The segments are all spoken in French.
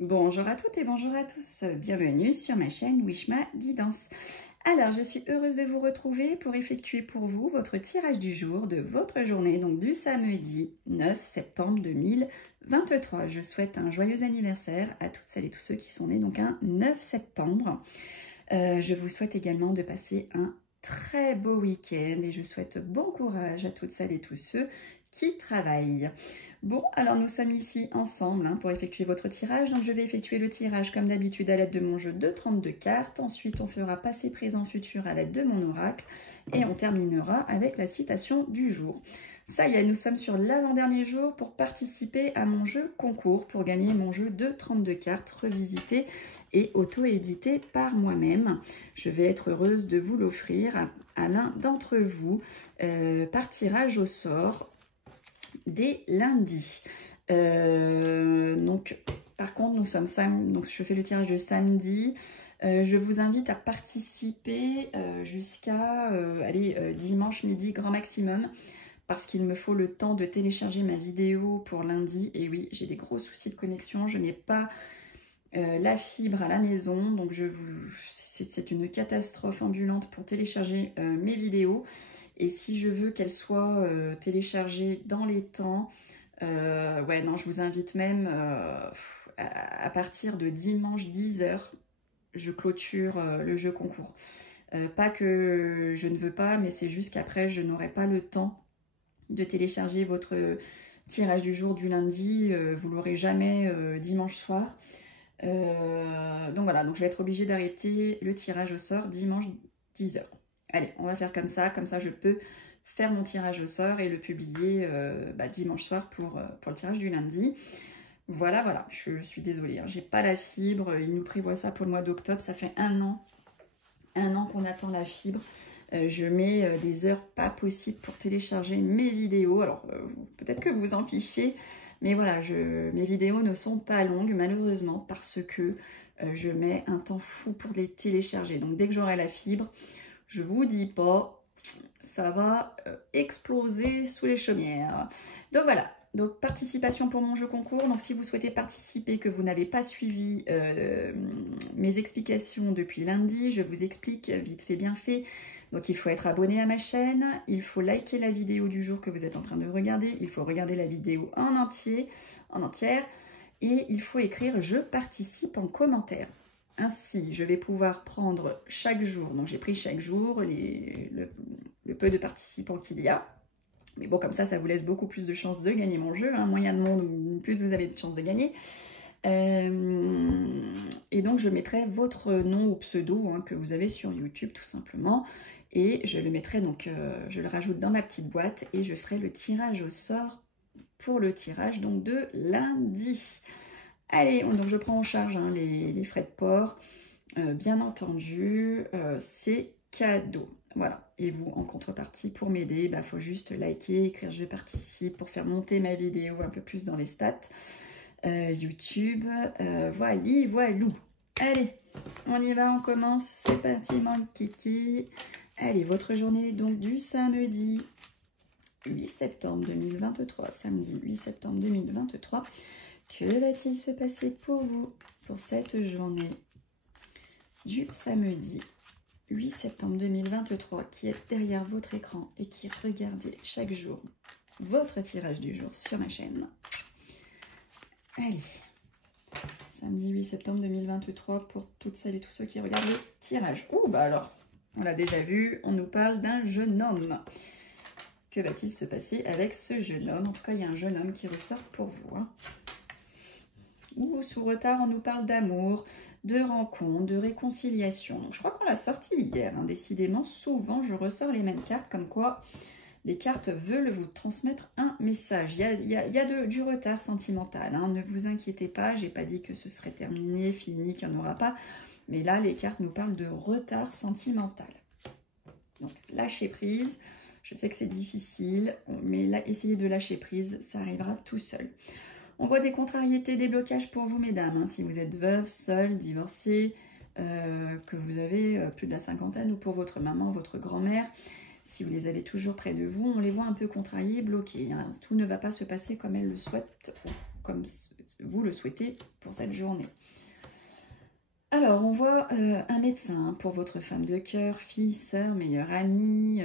Bonjour à toutes et bonjour à tous, bienvenue sur ma chaîne Wishma Guidance. Alors, je suis heureuse de vous retrouver pour effectuer pour vous votre tirage du jour de votre journée, donc du samedi 9 septembre 2023. Je souhaite un joyeux anniversaire à toutes celles et tous ceux qui sont nés donc un 9 septembre. Je vous souhaite également de passer un très beau week-end et je souhaite bon courage à toutes celles et tous ceux qui travaillent. Bon, alors nous sommes ici ensemble pour effectuer votre tirage. Donc je vais effectuer le tirage comme d'habitude à l'aide de mon jeu de 32 cartes. Ensuite, on fera passé, présent, futur à l'aide de mon oracle. Et on terminera avec la citation du jour. Ça y est, nous sommes sur l'avant-dernier jour pour participer à mon jeu concours, pour gagner mon jeu de 32 cartes revisité et auto-édité par moi-même. Je vais être heureuse de vous l'offrir à l'un d'entre vous par tirage au sort dès lundi. Donc, par contre, nous sommes donc je fais le tirage de samedi. Je vous invite à participer jusqu'à dimanche midi grand maximum, parce qu'il me faut le temps de télécharger ma vidéo pour lundi. Et oui, j'ai des gros soucis de connexion. Je n'ai pas la fibre à la maison, donc c'est une catastrophe ambulante pour télécharger mes vidéos. Et si je veux qu'elles soient téléchargées dans les temps, ouais, non, je vous invite même à partir de dimanche 10h, je clôture le jeu concours. Pas que je ne veux pas, mais c'est juste qu'après, je n'aurai pas le temps de télécharger votre tirage du jour du lundi. Vous l'aurez jamais dimanche soir. Donc voilà, donc je vais être obligée d'arrêter le tirage au sort dimanche 10h. Allez, on va faire comme ça je peux faire mon tirage au sort et le publier dimanche soir pour le tirage du lundi. Voilà, je suis désolée, j'ai pas la fibre, ils nous prévoient ça pour le mois d'octobre, ça fait un an qu'on attend la fibre. Je mets des heures pas possibles pour télécharger mes vidéos, alors peut-être que vous en fichez, mais voilà, mes vidéos ne sont pas longues malheureusement parce que je mets un temps fou pour les télécharger. Donc dès que j'aurai la fibre, je vous dis pas, ça va exploser sous les chaumières. Donc voilà, donc participation pour mon jeu concours. Donc si vous souhaitez participer, que vous n'avez pas suivi mes explications depuis lundi, je vous explique vite fait bien fait. Donc il faut être abonné à ma chaîne, il faut liker la vidéo du jour que vous êtes en train de regarder, il faut regarder la vidéo en entière, et il faut écrire « Je participe » en commentaire. Ainsi, je vais pouvoir prendre chaque jour, donc j'ai pris chaque jour le peu de participants qu'il y a. Mais bon, comme ça vous laisse beaucoup plus de chances de gagner mon jeu. Moins il y a de monde, plus vous avez de chances de gagner. Et donc, je mettrai votre nom ou pseudo que vous avez sur YouTube, tout simplement. Et je le mettrai, donc, je le rajoute dans ma petite boîte et je ferai le tirage au sort pour le tirage donc, de lundi. Allez, donc je prends en charge les frais de port, bien entendu, c'est cadeau. Voilà, et vous, en contrepartie, pour m'aider, il faut juste liker, écrire « Je participe » pour faire monter ma vidéo un peu plus dans les stats YouTube. Voilou. Allez, on y va, on commence, c'est parti mon kiki. Allez, votre journée donc du samedi 8 septembre 2023, samedi 8 septembre 2023. Que va-t-il se passer pour vous pour cette journée du samedi 8 septembre 2023 qui est derrière votre écran et qui regardez chaque jour votre tirage du jour sur ma chaîne? Allez, samedi 8 septembre 2023 pour toutes celles et tous ceux qui regardent le tirage. Ouh, alors, on l'a déjà vu, on nous parle d'un jeune homme. Que va-t-il se passer avec ce jeune homme? En tout cas, il y a un jeune homme qui ressort pour vous. Ouh, sous retard, on nous parle d'amour, de rencontre, de réconciliation. Je crois qu'on l'a sorti hier. Décidément, souvent, je ressors les mêmes cartes, comme quoi les cartes veulent vous transmettre un message. Il y a du retard sentimental. Ne vous inquiétez pas, j'ai pas dit que ce serait terminé, fini, qu'il n'y en aura pas. Mais là, les cartes nous parlent de retard sentimental. Donc, lâcher prise. Je sais que c'est difficile, mais là, essayez de lâcher prise, ça arrivera tout seul. On voit des contrariétés, des blocages pour vous, mesdames. Si vous êtes veuve, seule, divorcée, que vous avez plus de la cinquantaine, ou pour votre maman, votre grand-mère, si vous les avez toujours près de vous, on les voit un peu contrariés, bloqués. Tout ne va pas se passer comme elles le souhaitent, comme vous le souhaitez pour cette journée. Alors, on voit un médecin pour votre femme de cœur, fille, sœur, meilleure amie,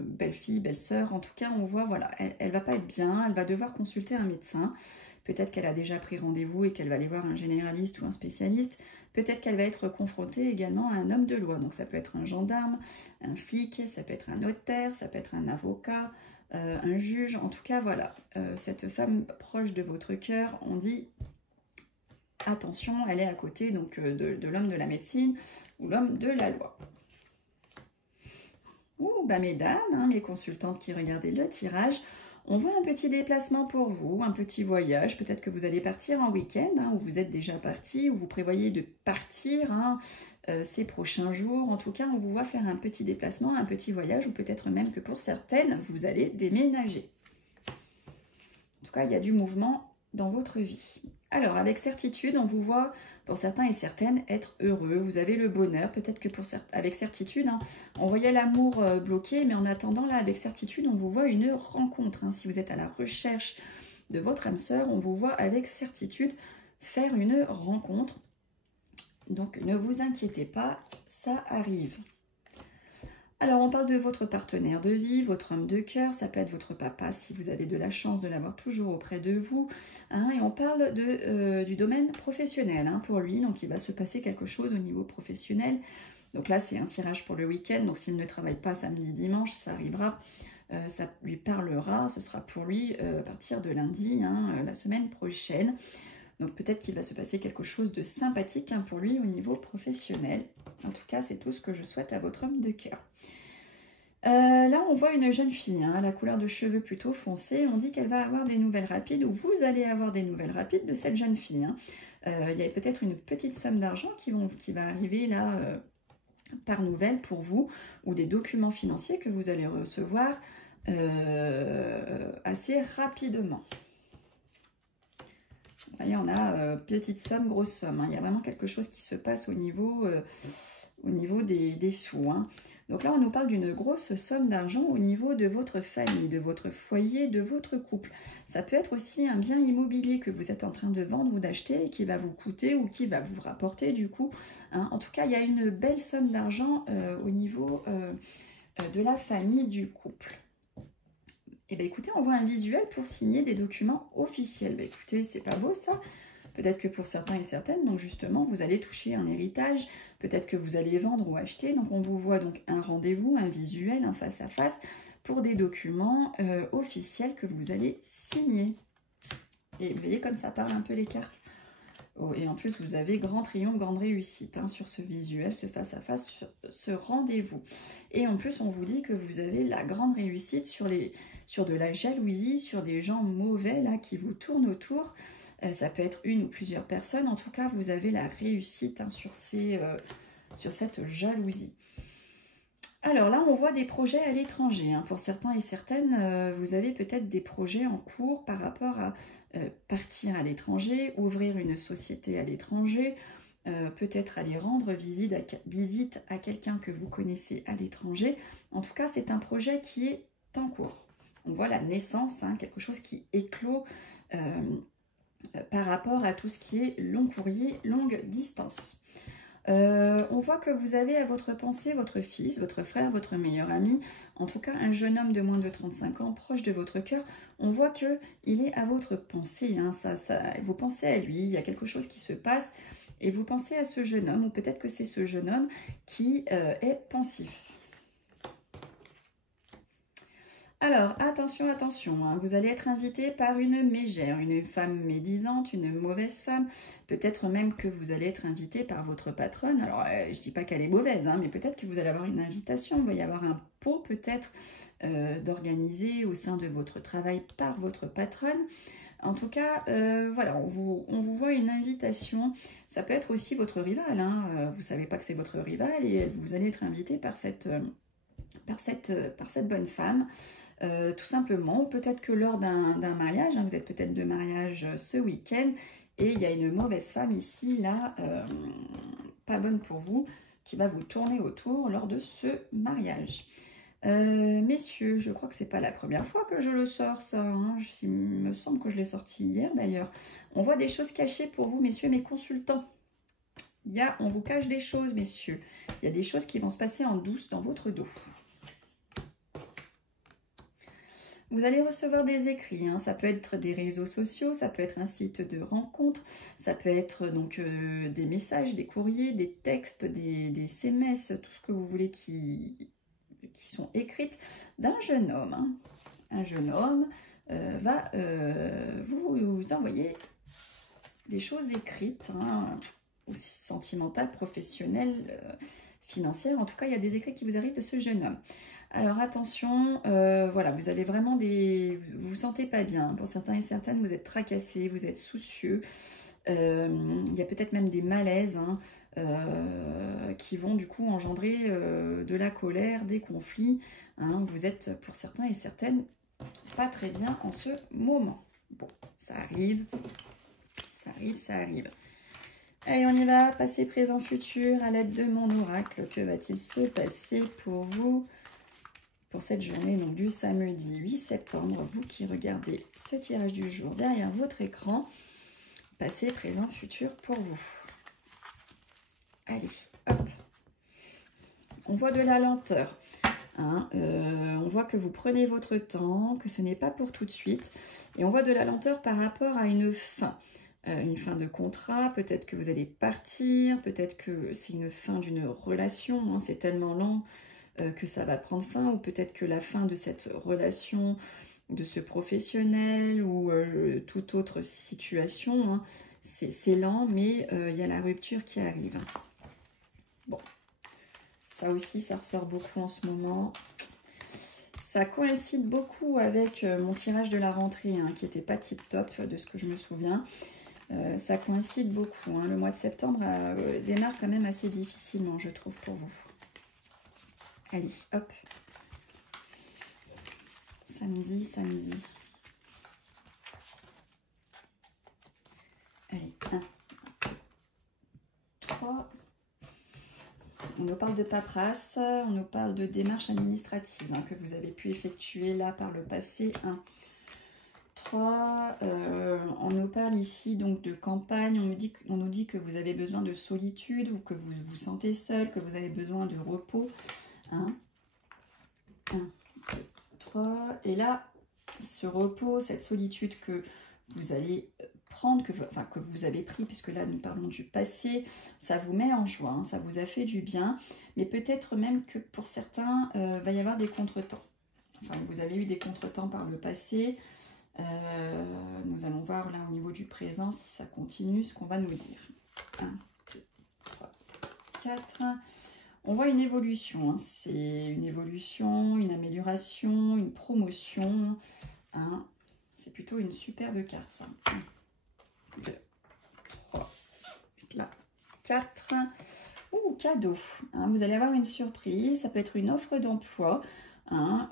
belle-fille, belle-sœur. En tout cas, on voit, voilà, elle va pas être bien, elle va devoir consulter un médecin. Peut-être qu'elle a déjà pris rendez-vous et qu'elle va aller voir un généraliste ou un spécialiste. Peut-être qu'elle va être confrontée également à un homme de loi. Donc, ça peut être un gendarme, un flic, ça peut être un notaire, ça peut être un avocat, un juge. En tout cas, voilà, cette femme proche de votre cœur, on dit... Attention, elle est à côté donc, de l'homme de la médecine ou l'homme de la loi. Ouh, bah mesdames, hein, mes consultantes qui regardaient le tirage, on voit un petit déplacement pour vous, un petit voyage. Peut-être que vous allez partir en week-end, hein, ou vous êtes déjà parti, ou vous prévoyez de partir hein, ces prochains jours. En tout cas, on vous voit faire un petit déplacement, un petit voyage, ou peut-être même que pour certaines, vous allez déménager. En tout cas, il y a du mouvement dans votre vie. Alors, avec certitude, on vous voit, pour certains et certaines, être heureux. Vous avez le bonheur, peut-être que avec certitude, hein, on voyait l'amour bloqué, mais en attendant, là, avec certitude, on vous voit une rencontre. Hein. Si vous êtes à la recherche de votre âme sœur, on vous voit avec certitude faire une rencontre. Donc, ne vous inquiétez pas, ça arrive. Alors, on parle de votre partenaire de vie, votre homme de cœur, ça peut être votre papa si vous avez de la chance de l'avoir toujours auprès de vous. Hein, et on parle du domaine professionnel hein, pour lui, donc il va se passer quelque chose au niveau professionnel. Donc là, c'est un tirage pour le week-end, donc s'il ne travaille pas samedi, dimanche, ça arrivera, ça lui parlera, ce sera pour lui à partir de lundi, hein, la semaine prochaine. Donc peut-être qu'il va se passer quelque chose de sympathique hein, pour lui au niveau professionnel. En tout cas, c'est tout ce que je souhaite à votre homme de cœur. Là, on voit une jeune fille, hein, à la couleur de cheveux plutôt foncée. On dit qu'elle va avoir des nouvelles rapides, ou vous allez avoir des nouvelles rapides de cette jeune fille. Hein. Il y a peut-être une petite somme d'argent qui va arriver là par nouvelle pour vous, ou des documents financiers que vous allez recevoir assez rapidement. Vous voyez, on a petite somme, grosse somme. Hein. Il y a vraiment quelque chose qui se passe au niveau des sous. Hein. Donc là, on nous parle d'une grosse somme d'argent au niveau de votre famille, de votre foyer, de votre couple. Ça peut être aussi un bien immobilier que vous êtes en train de vendre ou d'acheter et qui va vous coûter ou qui va vous rapporter du coup. Hein. En tout cas, il y a une belle somme d'argent au niveau de la famille du couple. Et bien écoutez, on voit un visuel pour signer des documents officiels. Ben écoutez, c'est pas beau ça? Peut-être que pour certains et certaines, donc justement, vous allez toucher un héritage, peut-être que vous allez vendre ou acheter. Donc on vous voit donc un rendez-vous, un visuel, un face-à-face pour des documents officiels que vous allez signer. Et vous voyez comme ça parle un peu les cartes. Oh, et en plus, vous avez grand triomphe, grande réussite hein, sur ce visuel, ce face-à-face, sur ce rendez-vous. Et en plus, on vous dit que vous avez la grande réussite sur de la jalousie, sur des gens mauvais là qui vous tournent autour. Ça peut être une ou plusieurs personnes. En tout cas, vous avez la réussite hein, sur cette jalousie. Alors là, on voit des projets à l'étranger. Hein. Pour certains et certaines, vous avez peut-être des projets en cours par rapport à partir à l'étranger, ouvrir une société à l'étranger, peut-être aller rendre visite à quelqu'un que vous connaissez à l'étranger. En tout cas, c'est un projet qui est en cours. On voit la naissance, hein, quelque chose qui éclot par rapport à tout ce qui est long courrier, longue distance. On voit que vous avez à votre pensée votre fils, votre frère, votre meilleur ami, en tout cas un jeune homme de moins de 35 ans, proche de votre cœur. On voit qu'il est à votre pensée, hein, vous pensez à lui, il y a quelque chose qui se passe et vous pensez à ce jeune homme, ou peut-être que c'est ce jeune homme qui est pensif. Alors, attention, attention, hein, vous allez être invité par une mégère, une femme médisante, une mauvaise femme. Peut-être même que vous allez être invité par votre patronne. Alors, je ne dis pas qu'elle est mauvaise, hein, mais peut-être que vous allez avoir une invitation. Il va y avoir un pot peut-être d'organiser au sein de votre travail par votre patronne. En tout cas, voilà, on vous voit une invitation. Ça peut être aussi votre rival. Hein, vous ne savez pas que c'est votre rival et vous allez être invité par cette bonne femme. Tout simplement, ou peut-être que lors d'un mariage, hein, vous êtes peut-être de mariage ce week-end et il y a une mauvaise femme ici, là, pas bonne pour vous, qui va vous tourner autour lors de ce mariage. Messieurs, je crois que c'est pas la première fois que je le sors, ça. Hein. Il me semble que je l'ai sorti hier, d'ailleurs. On voit des choses cachées pour vous, messieurs, mes consultants. On vous cache des choses, messieurs. Il y a des choses qui vont se passer en douce dans votre dos. Vous allez recevoir des écrits, hein. Ça peut être des réseaux sociaux, ça peut être un site de rencontre, ça peut être donc des messages, des courriers, des textes, des SMS, tout ce que vous voulez qui sont écrites d'un jeune homme. Hein. Un jeune homme va vous envoyer des choses écrites, hein, aussi sentimentales, professionnelles, financières. En tout cas, il y a des écrits qui vous arrivent de ce jeune homme. Alors attention, voilà, vous avez vraiment vous vous sentez pas bien. Pour certains et certaines, vous êtes tracassés, vous êtes soucieux. Il y a peut-être même des malaises hein, qui vont du coup engendrer de la colère, des conflits. Hein. Vous êtes pour certains et certaines pas très bien en ce moment. Bon, ça arrive, ça arrive, ça arrive. Allez, on y va, passé, présent, futur, à l'aide de mon oracle. Que va-t-il se passer pour vous pour cette journée donc du samedi 8 septembre, vous qui regardez ce tirage du jour derrière votre écran, passé, présent, futur pour vous. Allez, hop. On voit de la lenteur. Hein, on voit que vous prenez votre temps, que ce n'est pas pour tout de suite. Et on voit de la lenteur par rapport à une fin de contrat. Peut-être que vous allez partir, peut-être que c'est une fin d'une relation. Hein, c'est tellement lent que ça va prendre fin, ou peut-être que la fin de cette relation, de ce professionnel ou toute autre situation, hein, c'est lent, mais il y a la rupture qui arrive. Bon, ça aussi, ça ressort beaucoup en ce moment. Ça coïncide beaucoup avec mon tirage de la rentrée, hein, qui n'était pas tip-top de ce que je me souviens. Ça coïncide beaucoup. Hein. Le mois de septembre démarre quand même assez difficilement, je trouve, pour vous. Allez, hop. Samedi, samedi. Allez, 1, 2, 3. On nous parle de paperasse, on nous parle de démarches administratives hein, que vous avez pu effectuer là par le passé. 1, 3. On nous parle ici donc de campagne. On nous dit que vous avez besoin de solitude ou que vous vous sentez seul, que vous avez besoin de repos. 1, 2, 3. Et là, ce repos, cette solitude que vous allez prendre, que vous avez pris, puisque là nous parlons du passé, ça vous met en joie, hein, ça vous a fait du bien, mais peut-être même que pour certains, va y avoir des contretemps. Enfin, vous avez eu des contretemps par le passé. Nous allons voir là au niveau du présent si ça continue, ce qu'on va nous dire. 1, 2, 3, 4. On voit une évolution, hein. C'est une évolution, une amélioration, une promotion. Hein. C'est plutôt une superbe carte, ça. 1, 2, 3, là, 4. Ouh, cadeau. Hein. Vous allez avoir une surprise, ça peut être une offre d'emploi. Hein,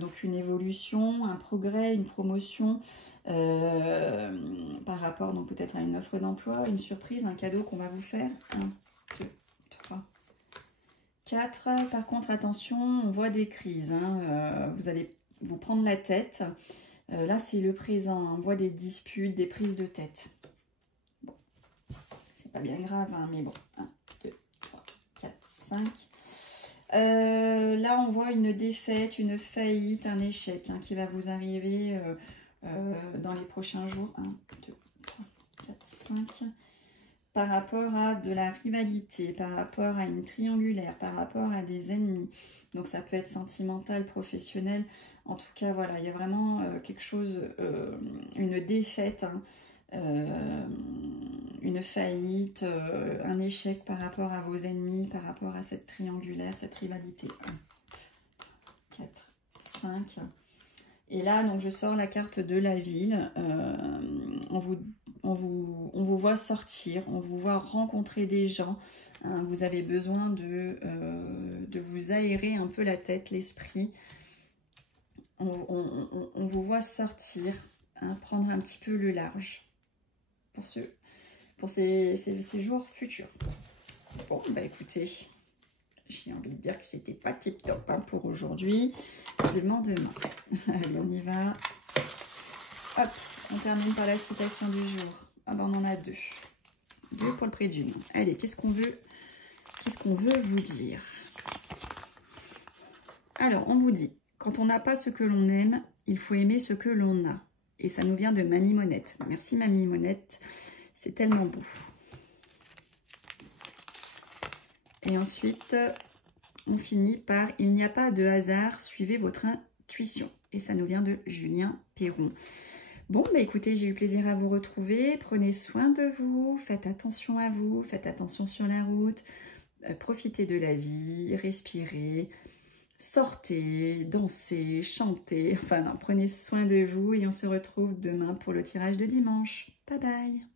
donc une évolution, un progrès, une promotion par rapport donc peut-être à une offre d'emploi, une surprise, un cadeau qu'on va vous faire. 1, 2, 3, 4. Par contre, attention, on voit des crises. Hein, vous allez vous prendre la tête. Là, c'est le présent. Hein, on voit des disputes, des prises de tête. Bon, c'est pas bien grave, hein, mais bon. 1, 2, 3, 4, 5. Là, on voit une défaite, une faillite, un échec hein, qui va vous arriver dans les prochains jours. 1, 2, 3, 4, 5. Par rapport à de la rivalité, par rapport à une triangulaire, par rapport à des ennemis. Donc, ça peut être sentimental, professionnel. En tout cas, voilà, il y a vraiment quelque chose, une défaite, hein, une faillite, un échec par rapport à vos ennemis, par rapport à cette triangulaire, cette rivalité. 1, 4, 5. Et là, donc, je sors la carte de la ville. On vous voit sortir, on vous voit rencontrer des gens. Hein, vous avez besoin de vous aérer un peu la tête, l'esprit. On vous voit sortir, hein, prendre un petit peu le large pour ces jours futurs. Bon, bah écoutez, j'ai envie de dire que c'était pas tip top hein, pour aujourd'hui. Vivement demain. Allez, on y va. Hop, on termine par la citation du jour. Ah ben on en a deux. Deux pour le prix d'une. Allez, qu'est-ce qu'on veut vous dire? Alors, on vous dit, quand on n'a pas ce que l'on aime, il faut aimer ce que l'on a. Et ça nous vient de Mamie Monette. Merci Mamie Monette, c'est tellement beau. Et ensuite, on finit par « Il n'y a pas de hasard, suivez votre intuition ». Et ça nous vient de Julien Perron. Bon, bah écoutez, j'ai eu plaisir à vous retrouver. Prenez soin de vous, faites attention à vous, faites attention sur la route. Profitez de la vie, respirez, sortez, dansez, chantez. Enfin, non, prenez soin de vous et on se retrouve demain pour le tirage de dimanche. Bye bye!